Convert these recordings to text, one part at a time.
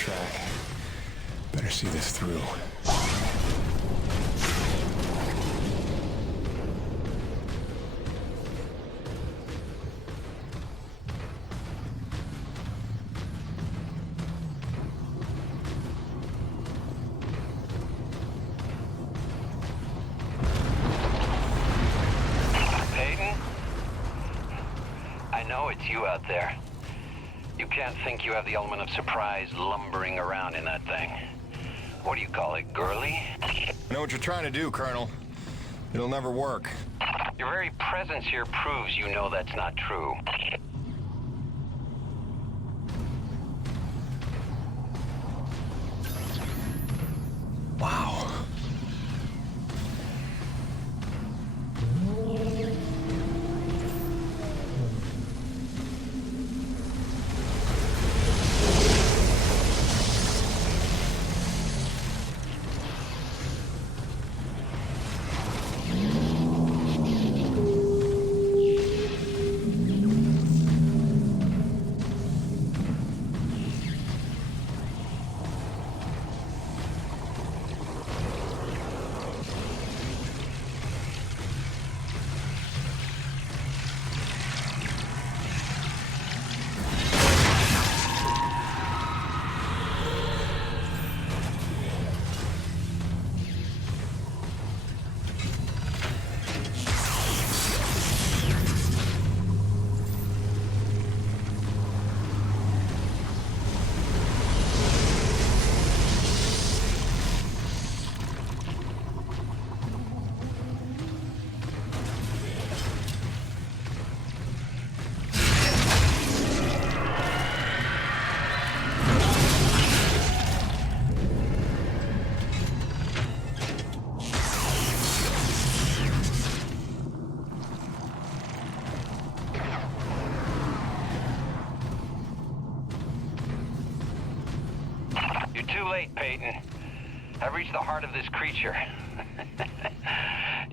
track. Better see this through. It's you out there. You can't think you have the element of surprise lumbering around in that thing. What do you call it, girly? I know what you're trying to do, Colonel. It'll never work. Your very presence here proves you know that's not true. Wow. You're too late, Peyton. I've reached the heart of this creature.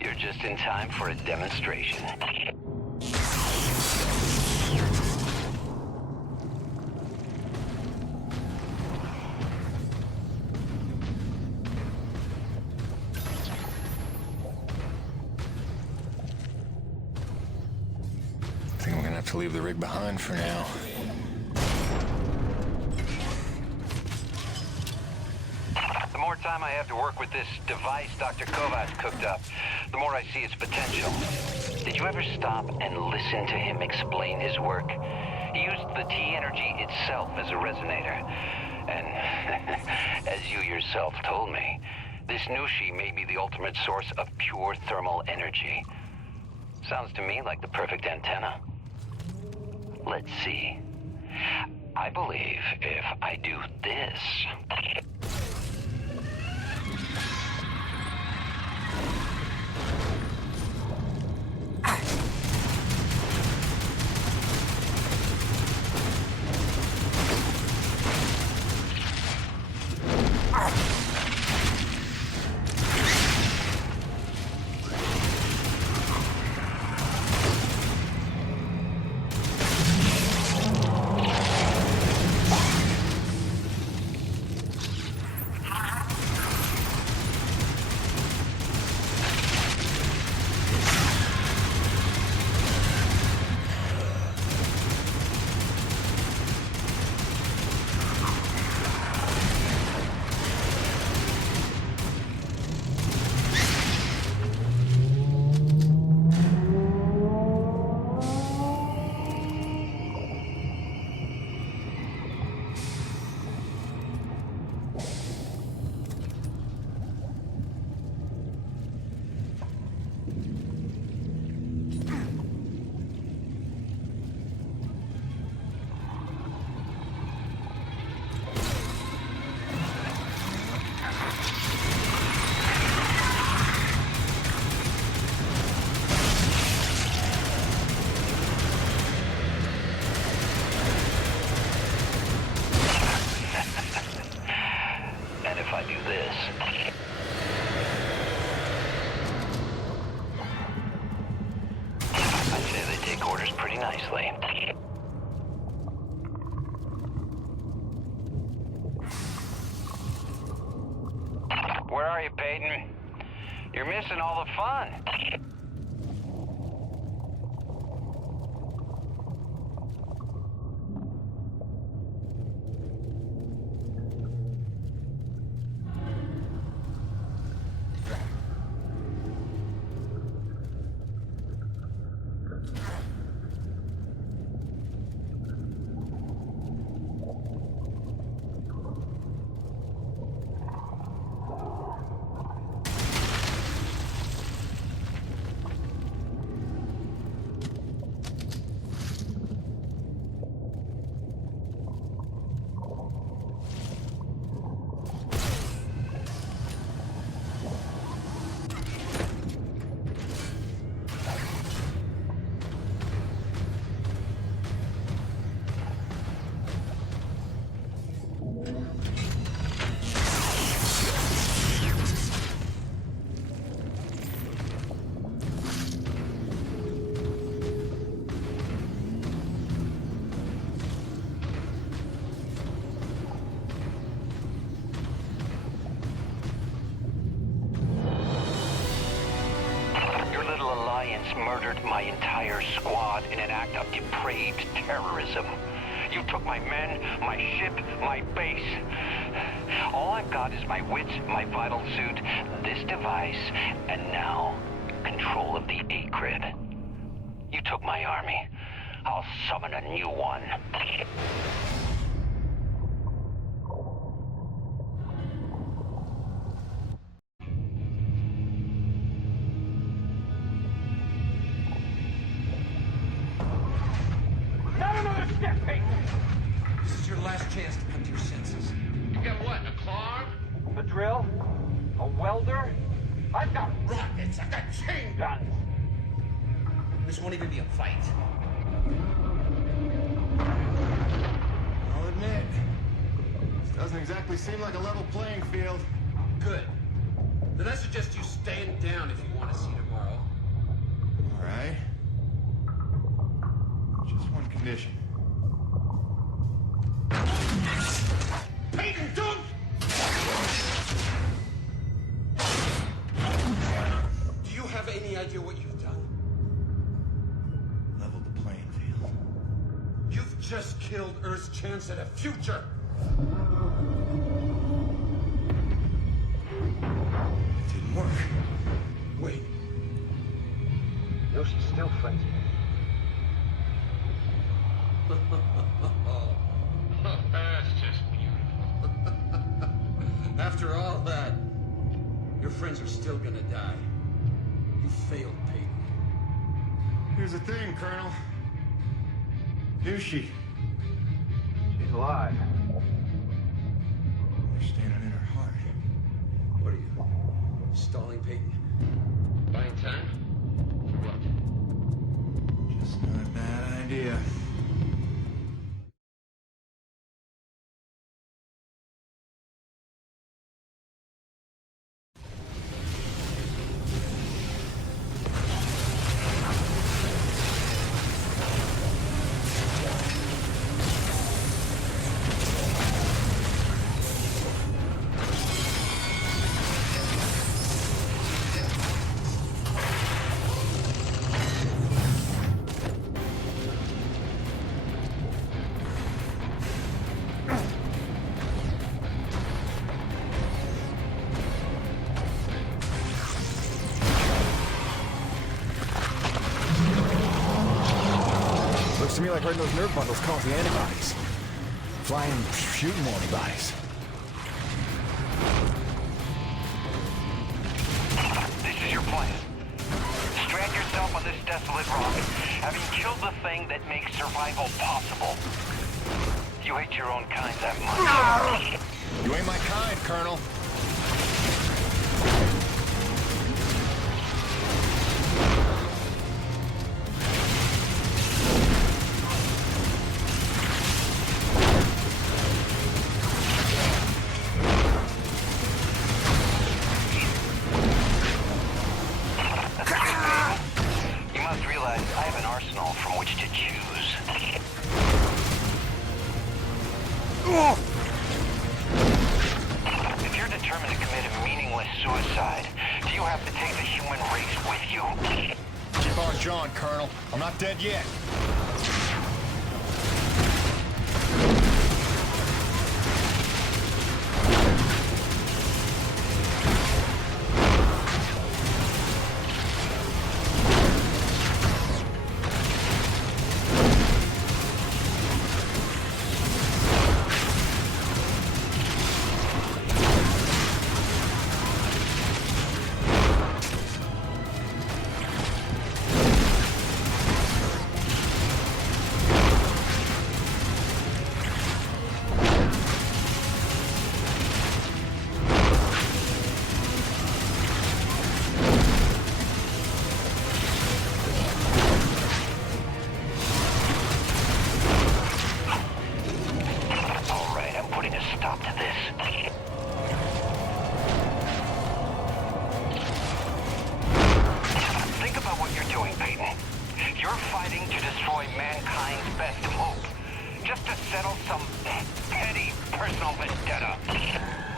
You're just in time for a demonstration. I think I'm gonna have to leave the rig behind for now. The more time I have to work with this device Dr. Kovats cooked up, the more I see its potential. Did you ever stop and listen to him explain his work? He used the T-energy itself as a resonator. And as you yourself told me, this Nushi may be the ultimate source of pure thermal energy. Sounds to me like the perfect antenna. Let's see. I believe if I do this... missing all the fun. Murdered my entire squad in an act of depraved terrorism. You took my men, my ship, my base. All I've got is my wits, my vital suit, this device, and now, control of the A-crib. You took my army. I'll summon a new one. This is your last chance to come to your senses. You got what, a car? A drill? A welder? I've got Rockets, I've got chain guns. This won't even be a fight. I'll admit, this doesn't exactly seem like a level playing field. Good. Then I suggest you stand down if you want to see tomorrow. All right. Just one condition. Peyton, don't! Do you have any idea what you've done? Leveled the playing field. You've just killed Earth's chance at a future. It didn't work. Wait. Nushi's still friends with me. That's just beautiful. After all that, your friends are still gonna die. You failed, Peyton. Here's the thing, Colonel. Nushi. She's alive. You're standing in her heart. What are you, stalling Peyton? Buying time? For what? Just not a bad idea. Looks to me like hurting those nerve bundles cause the antibodies. Flying, shooting more antibodies. This is your plan. Strand yourself on this desolate rock, having killed the thing that makes survival possible. You hate your own kind that much. You ain't my kind, Colonel. You must realize I have an arsenal from which to choose. If you're determined to commit a meaningless suicide, do you have have to take the human race with you. Keep on jawing, Colonel. I'm not dead yet.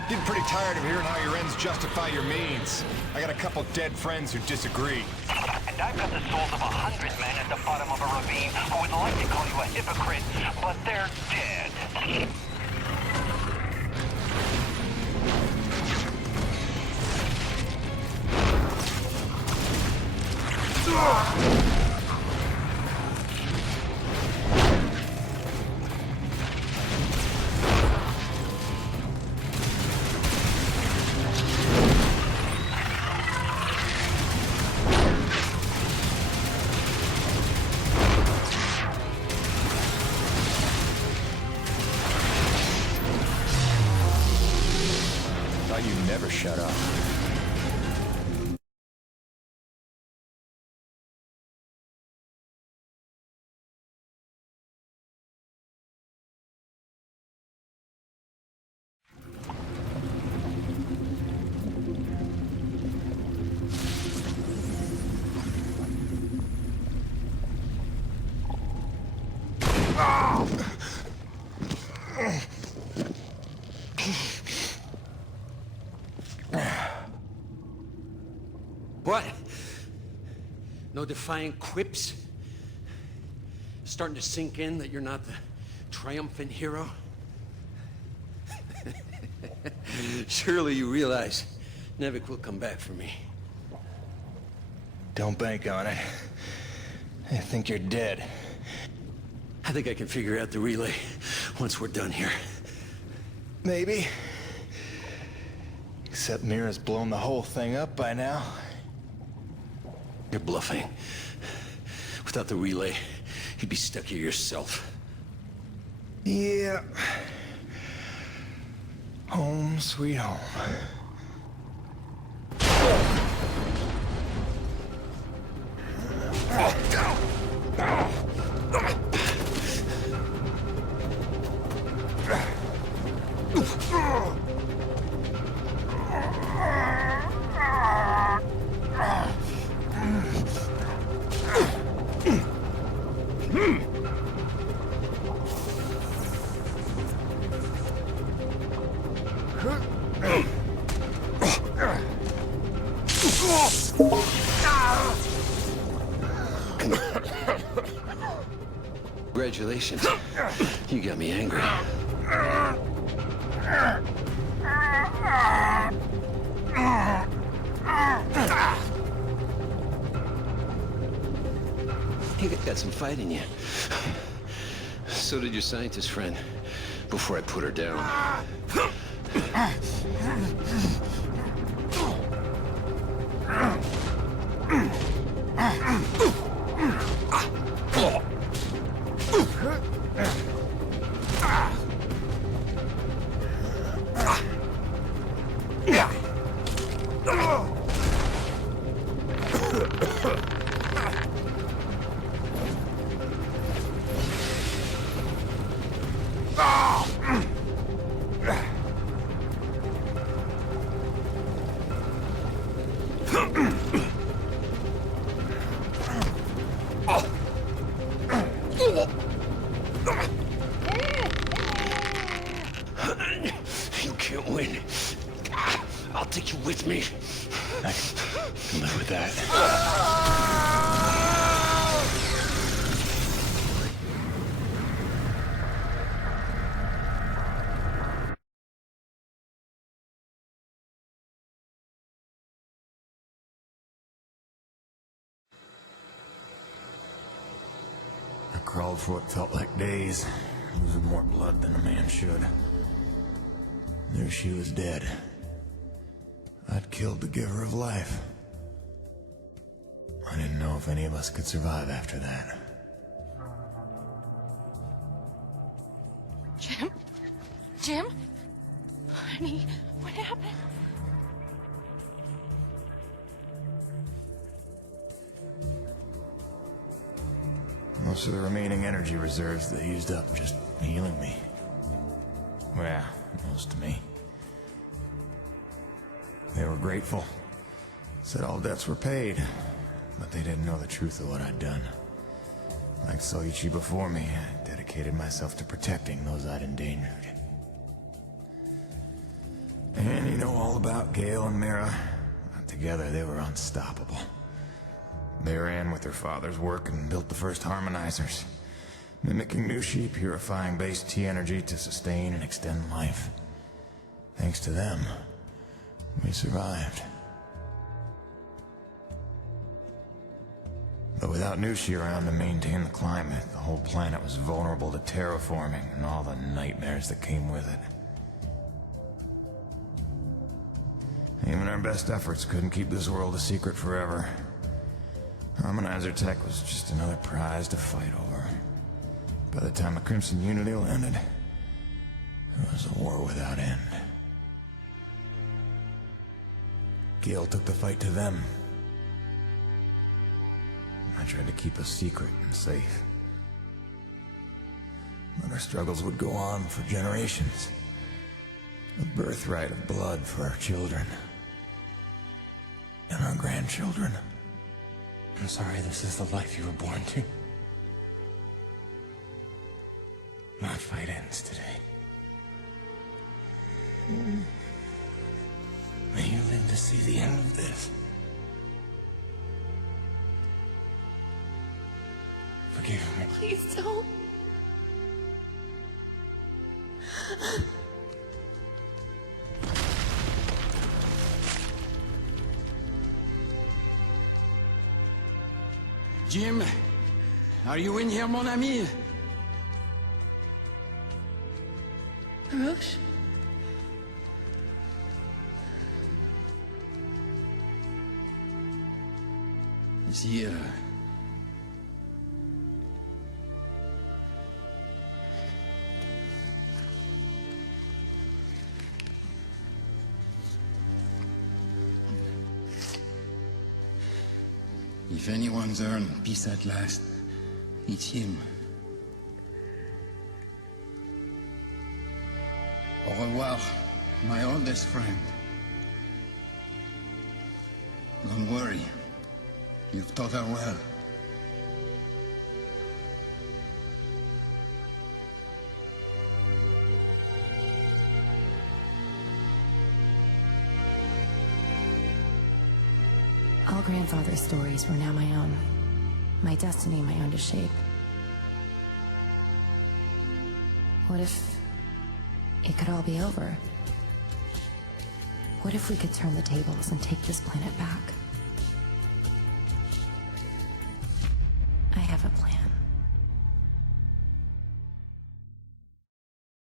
Getting pretty tired of hearing how your ends justify your means. I got a couple dead friends who disagree. And I've got the souls of 100 men at the bottom of a ravine who would like to call you a hypocrite, but they're dead. Thought you'd never shut up. What? No defiant quips? Starting to sink in that you're not the triumphant hero? Surely you realize NEVEC will come back for me. Don't bank on it. I think you're dead. I think I can figure out the relay once we're done here. Maybe. Except Mira's blown the whole thing up by now. You're bluffing. Without the relay, you'd be stuck here yourself. Yeah. Home sweet home. Congratulations. You got me angry. You got some fight in you. So did your scientist friend, before I put her down. You can't win. I'll take you with me. I can live with that. I crawled for what felt like days, losing more blood than a man should. Knew she was dead. I'd killed the giver of life. I didn't know if any of us could survive after that. Jim? Jim? Honey, what happened? Most of the remaining energy reserves they used up just healing me. Well, most of me. They were grateful. Said all debts were paid, but they didn't know the truth of what I'd done. Like Soichi before me, I dedicated myself to protecting those I'd endangered. And you know all about Gale and Mira. Together they were unstoppable. They ran with their father's work and built the first harmonizers, mimicking Nushi, purifying base T energy to sustain and extend life. Thanks to them, we survived. But without Nushi around to maintain the climate, the whole planet was vulnerable to terraforming and all the nightmares that came with it. Even our best efforts couldn't keep this world a secret forever. Harmonizer tech was just another prize to fight over. By the time the Crimson Unity landed, it was a war without end. Gale took the fight to them. I tried to keep us secret and safe. But our struggles would go on for generations. A birthright of blood for our children. And our grandchildren. I'm sorry this is the life you were born to. My fight ends today. May you live to see the end of this. Forgive me. Please don't. Jim, are you in here, mon ami? Roche? Is he, If anyone's earned peace at last, it's him. Au revoir, my oldest friend. Don't worry. You've taught her well. All grandfather's stories were now my own. My destiny my own to shape. What if it could all be over? What if we could turn the tables and take this planet back? I have a plan.